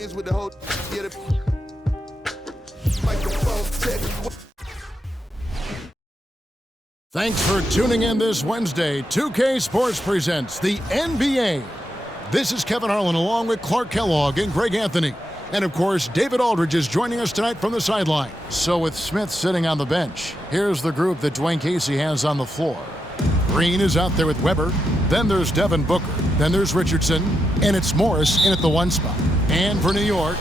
with the whole get it. Thanks for tuning in this Wednesday. 2K Sports presents the NBA. This is Kevin Harlan along with Clark Kellogg and Greg Anthony. And of course, David Aldridge is joining us tonight from the sideline. So with Smith sitting on the bench, here's the group that Dwayne Casey has on the floor. Green is out there with Weber. Then there's Devin Booker. Then there's Richardson. And it's Morris in at the one spot. And for New York,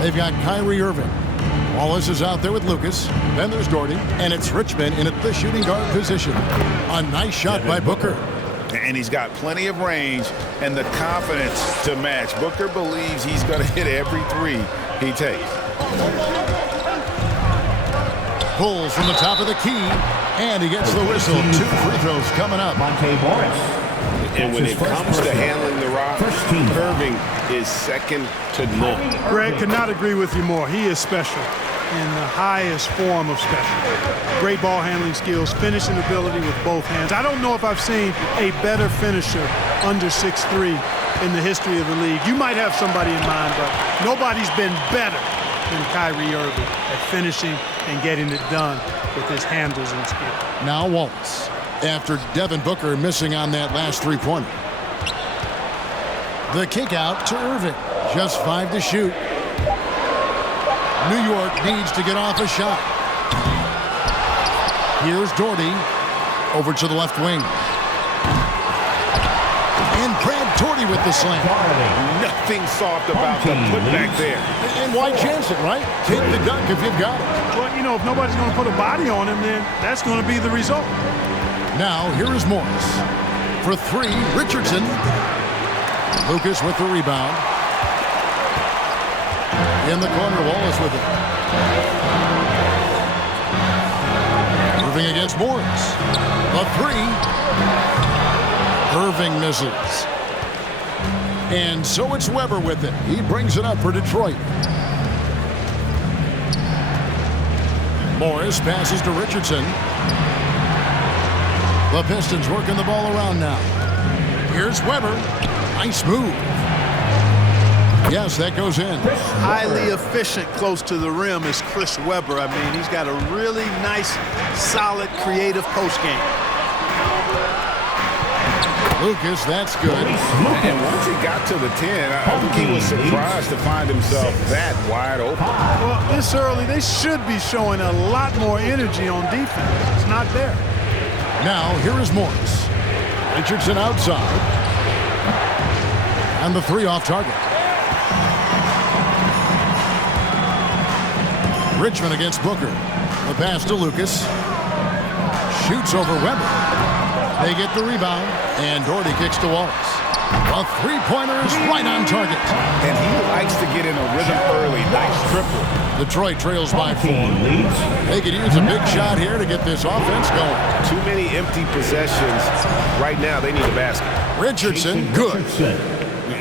they've got Kyrie Irving. Wallace is out there with Lucas. Then there's Doherty. And it's Richmond in at the shooting guard position. A nice shot by Booker. And he's got plenty of range and the confidence to match. Booker believes he's going to hit every three he takes. Pulls from the top of the key. And he gets the whistle. 2 free throws coming up. And when it comes to handling the rock, Irving is second to none. Greg could not agree with you more. He is special in the highest form of special. Great ball handling skills, finishing ability with both hands. I don't know if I've seen a better finisher under 6'3" in the history of the league. You might have somebody in mind, but nobody's been better than Kyrie Irving at finishing and getting it done with his handles and skill. Now Wallace, after Devin Booker missing on that last three-pointer. The kick out to Irving. Just 5 to shoot. New York needs to get off a shot. Here's Doherty over to the left wing. And Brad Doherty with the slam. Nothing soft about the putback there. And why chance it, right? Take the dunk if you've got it. Well, you know, if nobody's going to put a body on him, then that's going to be the result. Now, here is Morris. For 3, Richardson. Lucas with the rebound. In the corner, Wallace with it. Irving against Morris. A 3. Irving misses. And so it's Weber with it. He brings it up for Detroit. Morris passes to Richardson. The Pistons working the ball around now. Here's Weber. Nice move. Yes, that goes in. Highly efficient close to the rim is Chris Webber. I mean, he's got a really nice, solid, creative post game. Lucas, that's good. And once he got to the 10, I think he was surprised to find himself that wide open. Well, this early, they should be showing a lot more energy on defense. It's not there. Now, here is Morris. Richardson outside. And the 3 off target. Richmond against Booker. The pass to Lucas. Shoots over Weber. They get the rebound. And Doherty kicks to Wallace. A three-pointer is right on target. And he likes to get in a rhythm early. Nice triple. Detroit trails by 4. They could use a big shot here to get this offense going. Too many empty possessions. Right now, they need a basket. Richardson, good.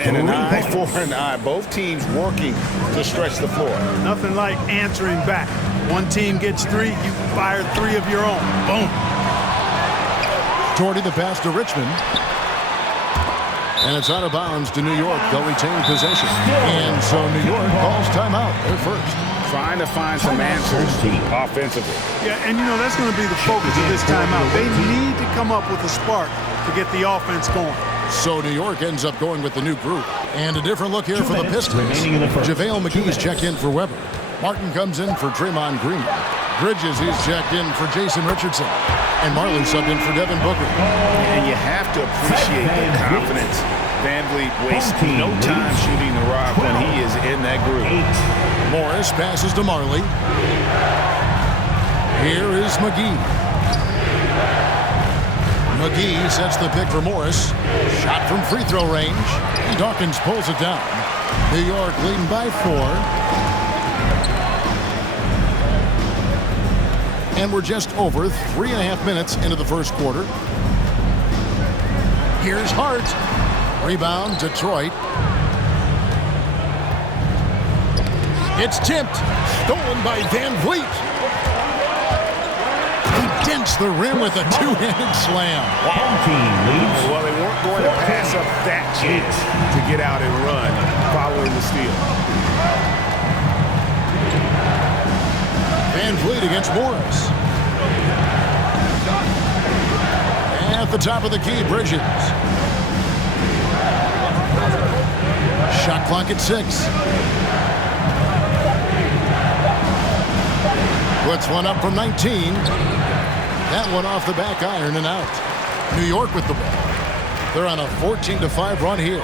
And an eye for an eye. Both teams working to stretch the floor. Nothing like answering back. One team gets 3, you fire 3 of your own. Boom. Doherty the pass to Richmond. And it's out of bounds to New York. They'll retain possession. And so New York calls timeout. They're first. Trying to find some answers offensively. Yeah, and you know, that's going to be the focus of this timeout. They need to come up with a spark to get the offense going. So New York ends up going with the new group. And a different look here for the Pistons. JaVale McGee's checked in for Weber. Martin comes in for Draymond Green. Bridges, he's checked in for Jason Richardson. And Marley subbed in for Devin Booker. And you have to appreciate the confidence. VanVleet wastes no time shooting the rock when he is in that group. Morris passes to Marley. Here is McGee. McGee sets the pick for Morris. Shot from free throw range. And Dawkins pulls it down. New York leading by 4. And we're just over 3.5 minutes into the first quarter. Here's Hart. Rebound, Detroit. It's tipped. Stolen by VanVleet. He dents the rim with a two-handed slam. Well, they weren't going to pass up that chance to get out and run following the steal. Van Vliet against Morris. At the top of the key, Bridges. Shot clock at 6. Puts one up from 19. That one off the back iron and out. New York with the ball. They're on a 14-5 run here.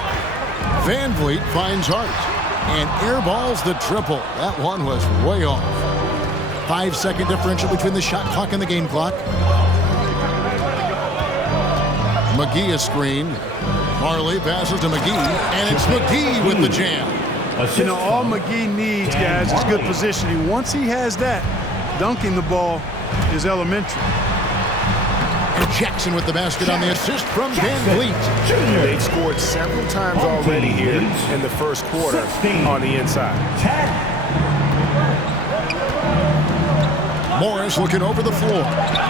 Van Vliet finds Hart and airballs the triple. That one was way off. 5-second differential between the shot clock and the game clock. McGee is screened. Marley passes to McGee, and it's McGee with the jam. You know, all McGee needs, guys, is good positioning. Once he has that, dunking the ball is elementary. And Jackson with the basket on the assist from Van Vliet. They've scored several times already here in the first quarter on the inside. Morris looking over the floor.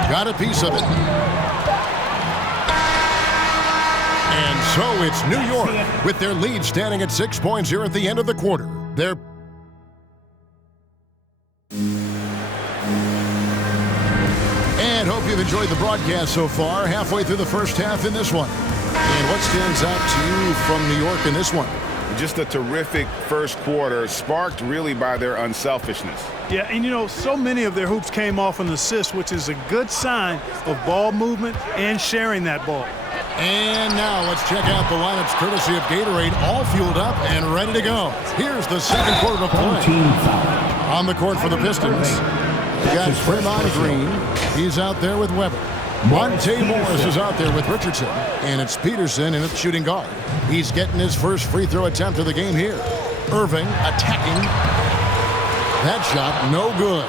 Got a piece of it. And so it's New York with their lead standing at 6 points here at the end of the quarter. They're And hope you've enjoyed the broadcast so far. Halfway through the first half in this one. And what stands out to you from New York in this one? Just a terrific first quarter, sparked really by their unselfishness. Yeah, and you know, so many of their hoops came off an assist, which is a good sign of ball movement and sharing that ball. And now let's check out the lineups courtesy of Gatorade, all fueled up and ready to go. Here's the second quarter of play. On the court for the Pistons, we got Draymond Green. He's out there with Weber. Monte Morris is out there with Richardson. And it's Peterson in at shooting guard. He's getting his first free throw attempt of the game here. Irving attacking. That shot no good.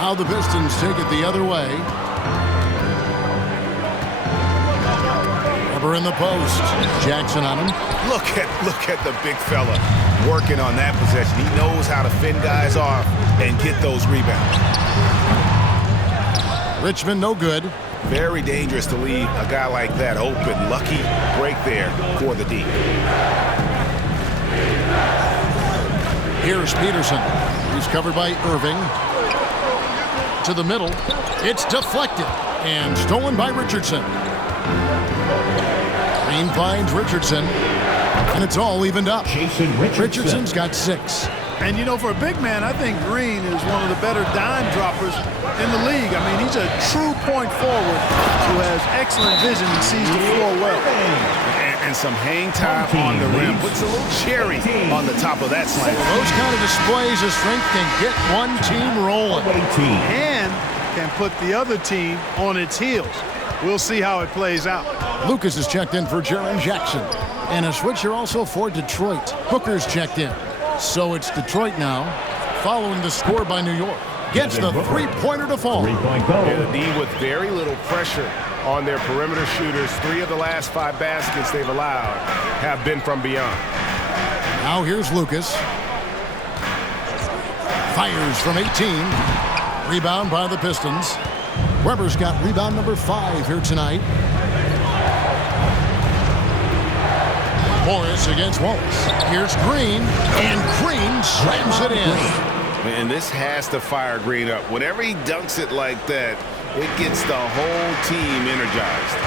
Now the Pistons take it the other way. Weber in the post. Jackson on him. Look at the big fella working on that possession. He knows how to fend guys off and get those rebounds. Richmond no good. Very dangerous to leave a guy like that open. Lucky break there for the D. Here's Peterson. He's covered by Irving. To the middle. It's deflected and stolen by Richardson. Green finds Richardson. And it's all evened up. Richardson's got 6. And, you know, for a big man, I think Green is one of the better dime droppers in the league. I mean, he's a true point forward who has excellent vision and sees the floor well. And some hang time on the rim. Puts a little cherry on the top of that slam. Those kind of displays of strength can get one team rolling. And can put the other team on its heels. We'll see how it plays out. Lucas is checked in for Jaren Jackson. And a switcher also for Detroit. Booker's checked in. So it's Detroit now, following the score by New York. Gets the three-pointer to fall. Yeah, the D with very little pressure on their perimeter shooters. 3 of the last 5 baskets they've allowed have been from beyond. Now here's Lucas. Fires from 18. Rebound by the Pistons. Weber's got rebound number 5 here tonight. Morris against Wallace. Here's Green, and Green slams it in. And this has to fire Green up. Whenever he dunks it like that, it gets the whole team energized.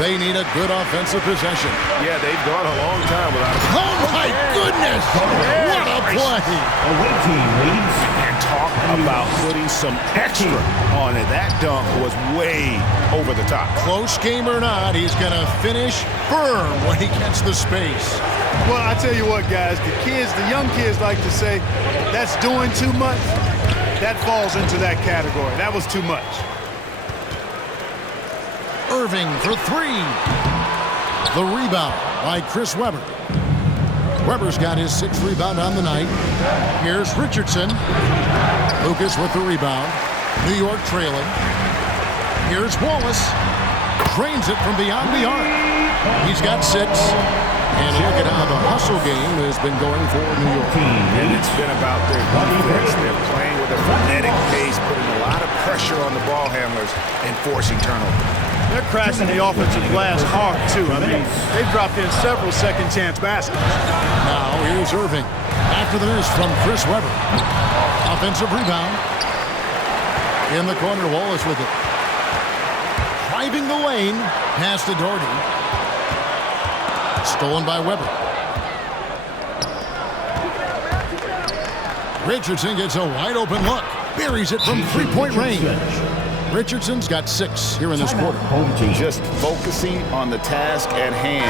They need a good offensive possession. Yeah, they've gone a long time without it. Oh, my goodness! What a play! Away team leads. And talk about putting some extra on it. That dunk was way over the top. Close game or not, he's going to finish firm when he gets the space. Well, I tell you what, guys, the young kids like to say, that's doing too much. That falls into that category. That was too much. Irving for 3. The rebound by Chris Webber. Weber's got his 6th rebound on the night. Here's Richardson. Lucas with the rebound. New York trailing. Here's Wallace. Drains it from beyond the arc. He's got 6. And look at how the hustle game has been going for New York. And it's been about their defense. They're playing with a frenetic pace, putting a lot of pressure pressure on the ball handlers and forcing turnovers. They're crashing the offensive glass hard, too. I mean, they've dropped in several second-chance baskets. Now here's Irving. After the miss from Chris Webber. Offensive rebound. In the corner, Wallace with it. Driving the lane. Pass to Doherty. Stolen by Webber. Richardson gets a wide-open look. Buries it from three-point range. Richardson's got 6 here in this quarter. Just focusing on the task at hand,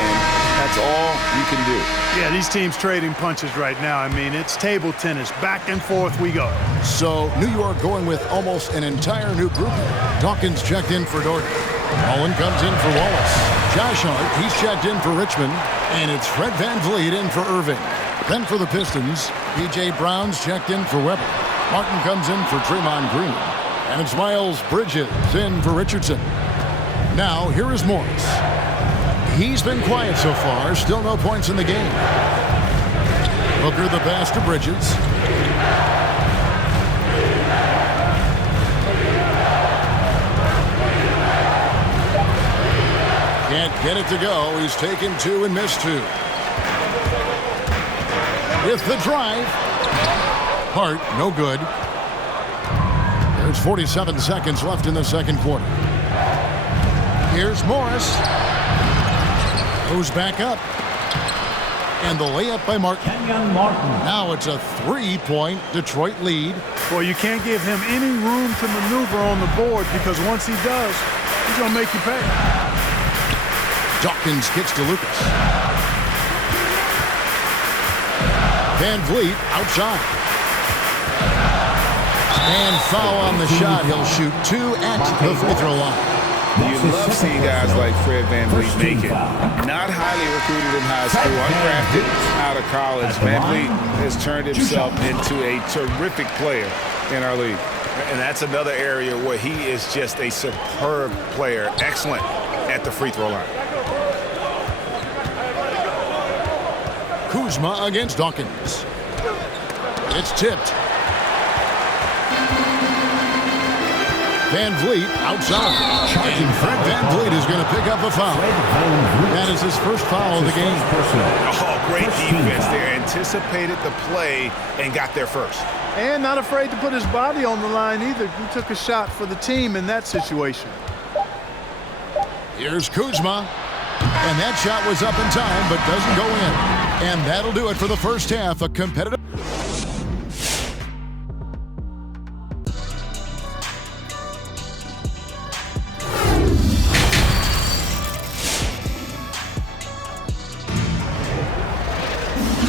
that's all you can do. Yeah, these teams trading punches right now. I mean, it's table tennis. Back and forth we go. So, New York going with almost an entire new group. Dawkins checked in for Doherty. Mullen comes in for Wallace. Josh Hart, he's checked in for Richmond. And it's Fred VanVleet in for Irving. Then for the Pistons, P.J. Brown's checked in for Webber. Martin comes in for Draymond Green. And it's Miles Bridges in for Richardson. Now, here is Morris. He's been quiet so far. Still no points in the game. Booker the pass to Bridges. Can't get it to go. He's taken 2 and missed 2. With the drive. Hart, no good. There's 47 seconds left in the second quarter. Here's Morris. Goes back up. And the layup by Martin. Now it's a 3-point Detroit lead. Boy, you can't give him any room to maneuver on the board because once he does, he's going to make you pay. Dawkins kicks to Lucas. VanVleet outside. And foul on the shot. He'll shoot 2 at the free throw line. You love seeing guys like Fred VanVleet make it. Not highly recruited in high school, undrafted out of college. VanVleet has turned himself into a terrific player in our league. And that's another area where he is just a superb player. Excellent at the free throw line. Kuzma against Dawkins. It's tipped. VanVleet outside. And Fred VanVleet is going to pick up a foul. That is his first foul of the game. Oh, great defense there. Anticipated the play and got there first. And not afraid to put his body on the line either. He took a shot for the team in that situation. Here's Kuzma. And that shot was up in time, but doesn't go in. And that'll do it for the first half. A competitive...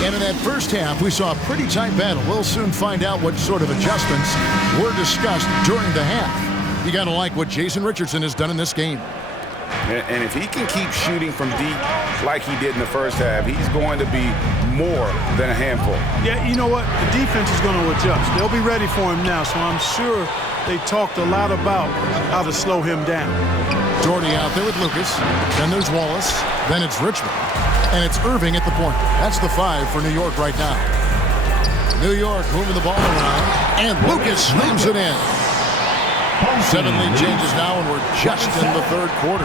And in that first half, we saw a pretty tight battle. We'll soon find out what sort of adjustments were discussed during the half. You got to like what Jason Richardson has done in this game. And if he can keep shooting from deep like he did in the first half, he's going to be more than a handful. Yeah, you know what? The defense is going to adjust. They'll be ready for him now, so I'm sure they talked a lot about how to slow him down. Doherty out there with Lucas. Then there's Wallace. Then it's Richmond. And it's Irving at the point. That's the 5 for New York right now. New York moving the ball around. And Lucas slams it in. 7 lead changes now, and we're just in the third quarter.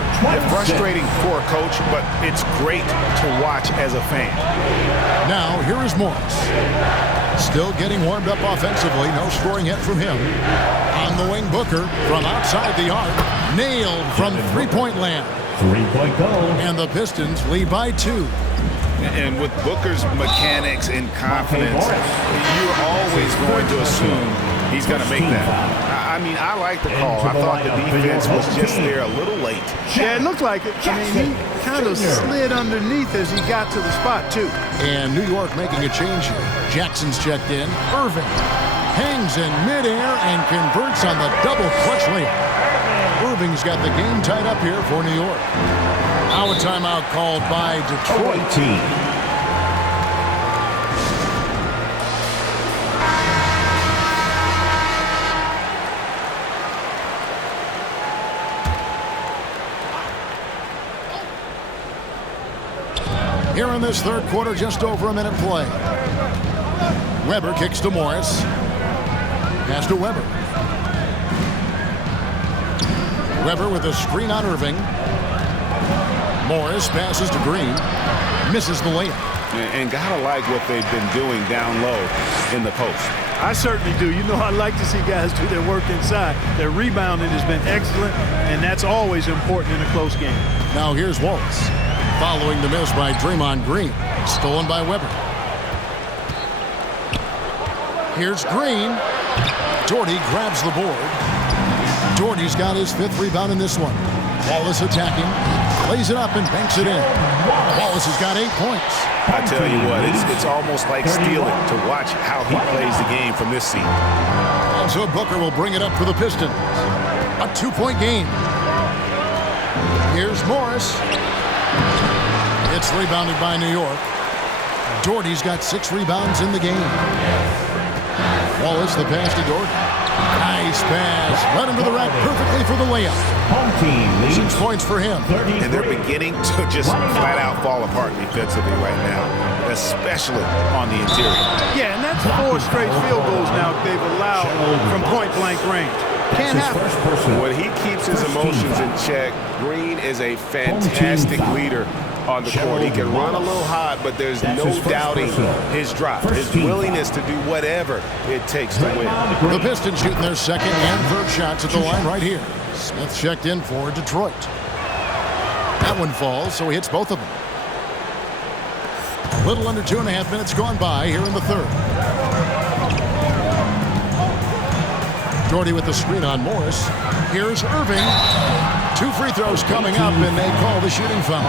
Frustrating for a coach, but it's great to watch as a fan. Now, here is Morris. Still getting warmed up offensively. No scoring yet from him. On the wing, Booker from outside the arc. Nailed from three-point land. 3-point goal. And the Pistons lead by 2. And with Booker's mechanics and confidence, you're always going to assume he's going to make that. I mean, I like the call. I thought the defense was just there a little late. Yeah, it looked like it. I mean, he kind of slid underneath as he got to the spot, too. And New York making a change here. Jackson's checked in. Irving hangs in midair and converts on the double clutch layup. Irving's got the game tied up here for New York. Now a timeout called by Detroit. Here in this third quarter, just over a minute play. Webber kicks to Morris. Pass to Webber. Weber with a screen on Irving. Morris passes to Green. Misses the layup. And gotta like what they've been doing down low in the post. I certainly do. You know, I like to see guys do their work inside. Their rebounding has been excellent, and that's always important in a close game. Now here's Wallace. Following the miss by Draymond Green. Stolen by Weber. Here's Green. Doherty grabs the board. Doherty's got his 5th rebound in this one. Wallace attacking. Lays it up and banks it in. Wallace has got 8 points. I tell you what, it's almost like stealing to watch how he plays the game from this seat. And so Booker will bring it up for the Pistons. A 2-point game. Here's Morris. It's rebounded by New York. Doherty's got 6 rebounds in the game. Wallace, the pass to Doherty. Nice pass. Led him to the rack perfectly for the layup. 6 points for him. And they're beginning to just flat out fall apart defensively right now, especially on the interior. Yeah, and that's 4 straight field goals now they've allowed from point-blank range. Can't happen. When he keeps his emotions in check, Green is a fantastic leader on the court. He can run a little hot, but there's no doubting his drive, his willingness to do whatever it takes to win. The Pistons shooting their 2nd and 3rd shots at the line right here. Smith checked in for Detroit. That one falls, so he hits both of them. A little under 2.5 minutes gone by here in the 3rd. Doherty with the screen on Morris. Here's Irving. 2 free throws coming up, and they call the shooting foul.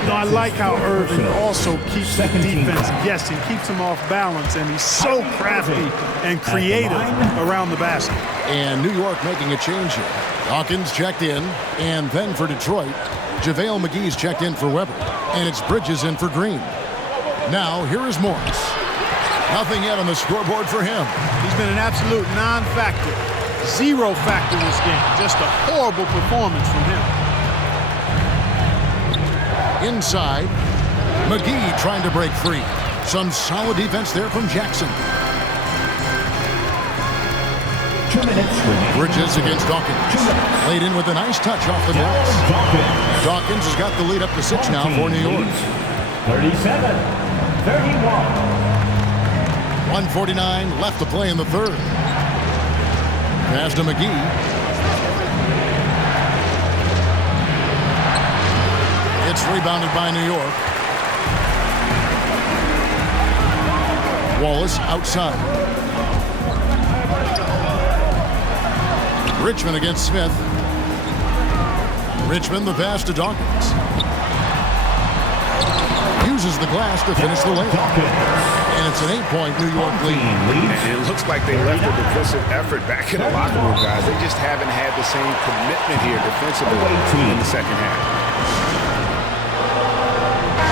You know, I like how Irving also keeps the defense guessing, keeps them off balance, and he's so crafty and creative around the basket. And New York making a change here. Dawkins checked in, and then for Detroit, JaVale McGee's checked in for Weber, and it's Bridges in for Green. Now, here is Morris. Nothing yet on the scoreboard for him. He's been an absolute non-factor. 0 factor this game. Just a horrible performance from him. Inside, McGee trying to break free. Some solid defense there from Jackson. 2 minutes remaining. Bridges against Dawkins. Laid in with a nice touch off the glass. Dawkins has got the lead up to 6 now for New York. 37-31. 1:49 left to play in the 3rd. Pass to McGee. It's rebounded by New York. Wallace outside. Richmond against Smith. Richmond the pass to Dawkins. Uses the glass to finish the layup. And it's an 8-point New York lead. And it looks like they left a defensive effort back in the locker room, guys. They just haven't had the same commitment here defensively in the 2nd half.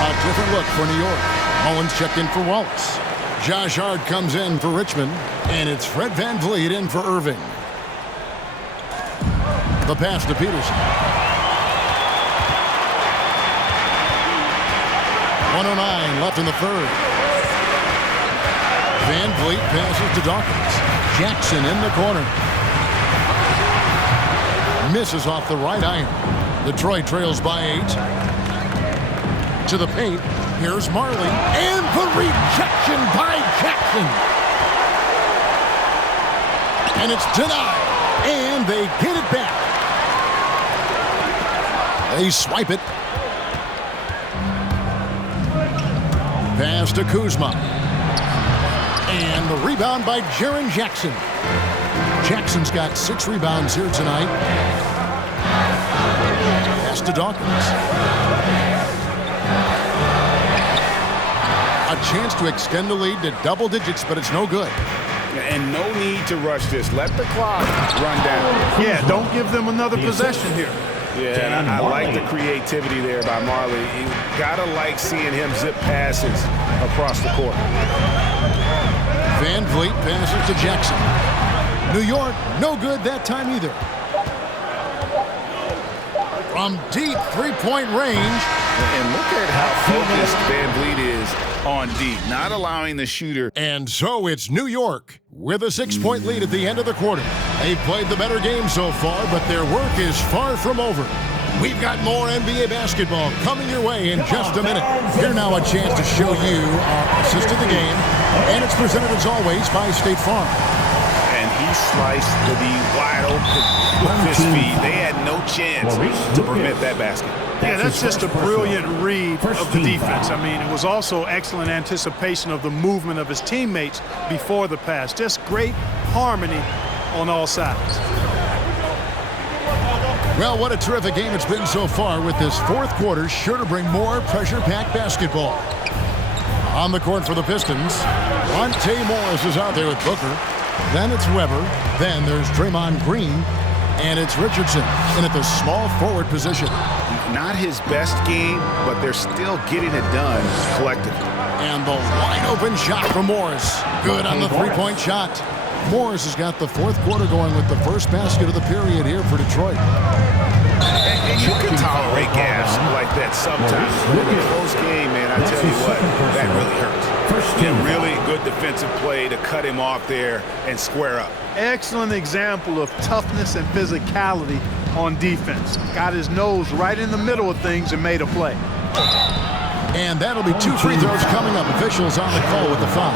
A different look for New York. Mullins checked in for Wallace. Josh Hart comes in for Richmond. And it's Fred VanVleet in for Irving. The pass to Peterson. 1:09 left in the 3rd. VanVleet passes to Dawkins. Jackson in the corner. Misses off the right iron. Detroit trails by 8. To the paint. Here's Marley. And the rejection by Jackson. And it's denied. And they get it back. They swipe it. Pass to Kuzma. And the rebound by Jaren Jackson. Jackson's got 6 rebounds here tonight. Pass to Dawkins. A chance to extend the lead to double digits, but it's no good. And no need to rush this. Let the clock run down. Yeah, don't give them another possession here. Yeah, and I like the creativity there by Marley. You gotta like seeing him zip passes across the court. VanVleet passes to Jackson. New York, no good that time either. from deep three-point range. And look at how focused Van Vliet is on D, not allowing the shooter. And so it's New York with a 6-point lead at the end of the quarter. They've played the better game so far, but their work is far from over. We've got more NBA basketball coming your way in just a minute. Here now a chance to show you our assist of the game, and it's presented as always by State Farm. And he sliced the D wide open with his feet. They had no chance to prevent that basket. Yeah, that's just a brilliant read of the defense. I mean, it was also excellent anticipation of the movement of his teammates before the pass. Just great harmony on all sides. Well, what a terrific game it's been so far, with this fourth quarter sure to bring more pressure-packed basketball. On the court for the Pistons, Monte Morris is out there with Booker. Then it's Weber. Then there's Draymond Green. And it's Richardson in at the small forward position. Not his best game, but they're still getting it done collectively. And the wide-open shot from Morris. Good on the three-point shot. Morris has got the fourth quarter going with the first basket of the period here for Detroit. And you can tolerate gas like that sometimes. In a close game, man, I tell you what, that really hurts. A really good defensive play to cut him off there and square up. Excellent example of toughness and physicality on defense. Got his nose right in the middle of things and made a play. And that'll be 2 free throws coming up. Officials on the call with the foul.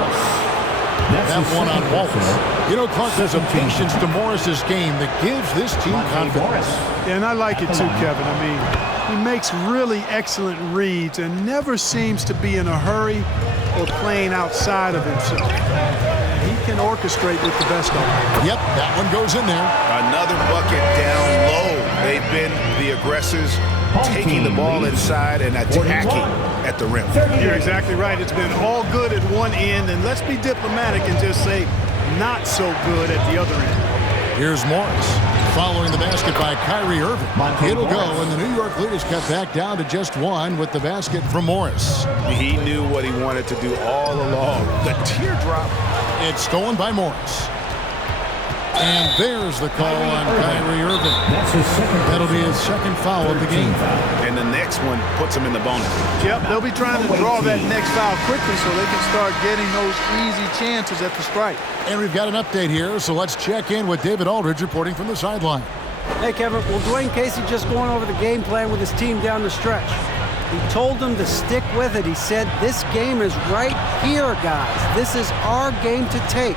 That one on Walton. You know, Clark, there's a patience to Morris's game that gives this team confidence. Yeah, and I like it too, Kevin. I mean, he makes really excellent reads and never seems to be in a hurry or playing outside of himself. He can orchestrate with the best of them. Yep, that one goes in there. Another bucket down low. They've been the aggressors, taking the ball inside and attacking at the rim. You're exactly right. It's been all good at one end, and let's be diplomatic and just say not so good at the other end. Here's Morris following the basket by Kyrie Irving. It'll go, and the New York lead is cut back down to just 1 with the basket from Morris. He knew what he wanted to do all along. The teardrop. It's stolen by Morris. And there's the call on Kyrie Irving. That'll be his second foul of the game. And the next one puts him in the bonus. Yep, they'll be trying to draw that next foul quickly so they can start getting those easy chances at the strike. And we've got an update here, so let's check in with David Aldridge reporting from the sideline. Hey, Kevin. Well, Dwayne Casey just going over the game plan with his team down the stretch. He told them to stick with it. He said, this game is right here, guys. This is our game to take.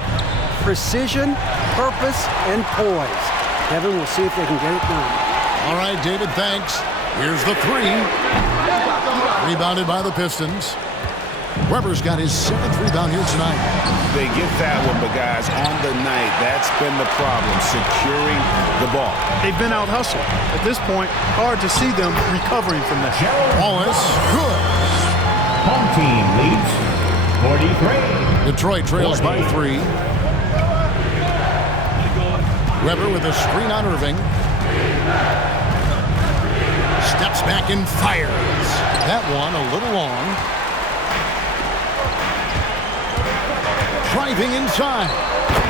Precision, purpose, and poise. Kevin, we'll see if they can get it done. All right, David, thanks. Here's the 3. Rebounded by the Pistons. Weber's got his 7th rebound here tonight. They get that one, but guys, on the night, that's been the problem, securing the ball. They've been out-hustled. At this point, hard to see them recovering from that. Wallace, good. Home team leads 43. Detroit trails by 3. Weber with a screen on Irving. Steps back and fires. That one a little long. Driving inside.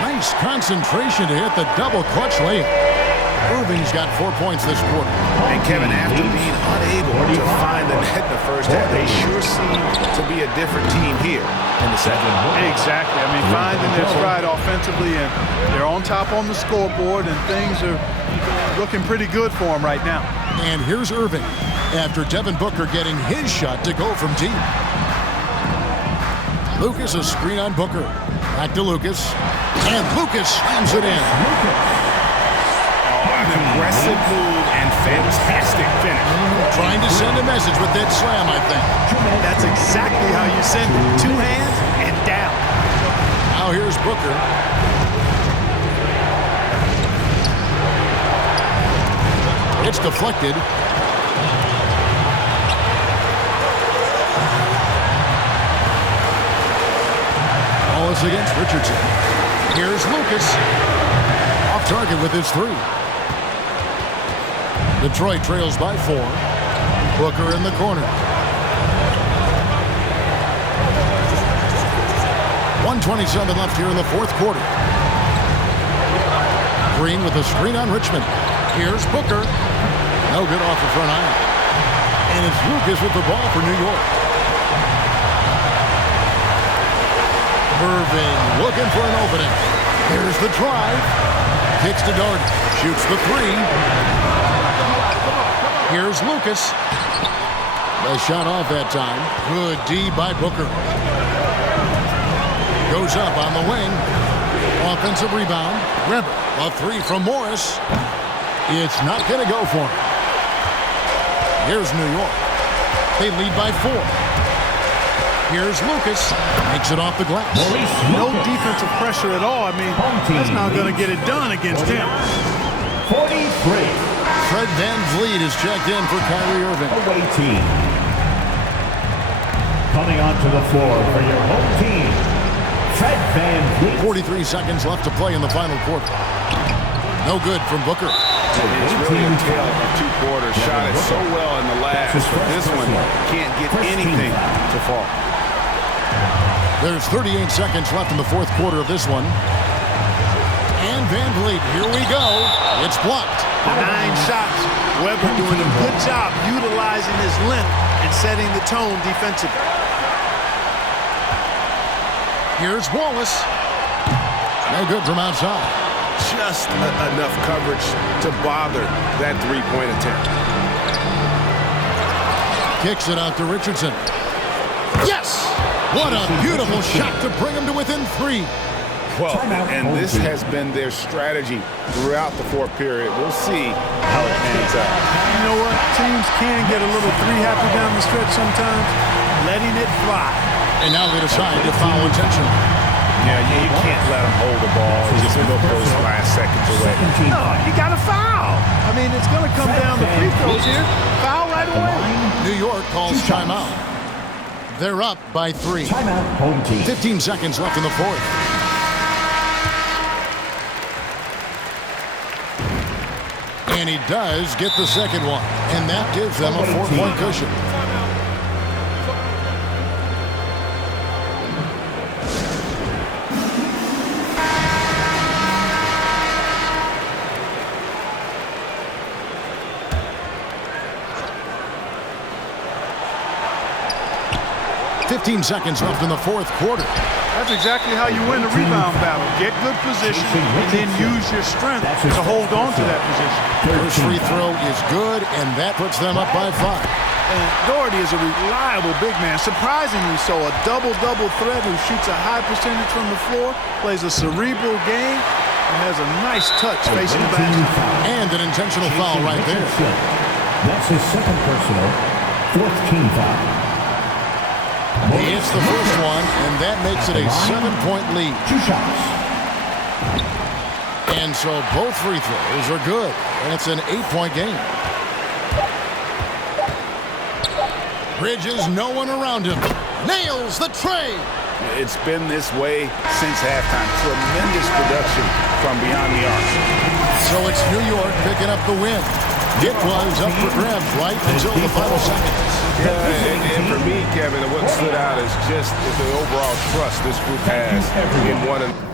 Nice concentration to hit the double clutch layup. Irving's got 4 points this quarter. And Kevin, after being unable to find the net in the first half, they sure seem to be a different team here in the second. Exactly. I mean, finding their stride offensively, and they're on top on the scoreboard, and things are looking pretty good for them right now. And here's Irving after Devin Booker getting his shot to go from deep. Lucas, a screen on Booker. Back to Lucas. And Lucas slams it in. An aggressive move and fantastic finish. Trying to send a message with that slam, I think. That's exactly how you send it. 2 hands and down. Now here's Booker. It's deflected. Wallace against Richardson. Here's Lucas. Off target with his 3. Detroit trails by 4. Booker in the corner. 1:27 left here in the fourth quarter. Green with a screen on Richmond. Here's Booker. No good off the front iron. And it's Lucas with the ball for New York. Irving looking for an opening. Here's the drive. Kicks to Darden. Shoots the three. Here's Lucas. The shot off that time. Good D by Booker. Goes up on the wing. Offensive rebound. Remember, a three from Morris. It's not going to go for him. Here's New York. They lead by 4. Here's Lucas. Makes it off the glass. No defensive pressure at all. I mean, that's not going to get it done against him. 43. Fred VanVleet is checked in for Kyrie Irving. Away team. Coming onto the floor for your home team, Fred VanVleet. 43 seconds left to play in the final quarter. No good from Booker. It's really a tale of 2 quarters. Shot it so well in the last, but this one can't get anything to fall. There's 38 seconds left in the 4th quarter of this one. And VanVleet, here we go. It's blocked. 9 shots. Webber doing a good job utilizing his length and setting the tone defensively. Here's Wallace. No good from outside. Just enough coverage to bother that 3-point attempt. Kicks it out to Richardson. Yes! What a beautiful shot to bring him to within 3. Well, and this has been their strategy throughout the 4th period. We'll see how it pans out. You know what? Teams can get a little 3-happy down the stretch sometimes. Letting it fly. And now they decide to foul intentionally. Yeah, you can't let them hold the ball and just look those last seconds away. No, you got to foul. I mean, it's going to come down to free throws here. Foul right away. New York calls timeout. They're up by 3. Timeout, home team. 15 seconds left in the 4th. And he does get the second one. And that gives them a 4-point cushion. Seconds left in the 4th quarter. That's exactly how you win the rebound battle. Get good position and then use your strength to hold on to that position. First free throw is good, and that puts them up by 5. And Doherty is a reliable big man, surprisingly so. A double-double threat who shoots a high percentage from the floor, plays a cerebral game, and has a nice touch facing the basket. And an intentional foul right there. That's his 2nd personal, 4th team foul. He hits the first one, and that makes it a 7-point lead. 2 shots. And so both free throws are good, and it's an 8-point game. Bridges, no one around him. Nails the tray. It's been this way since halftime. Tremendous production from beyond the arc. So it's New York picking up the win. It was up for grabs right until the final seconds. Yeah, and for me, Kevin, what stood out is just the overall trust this group has in one another.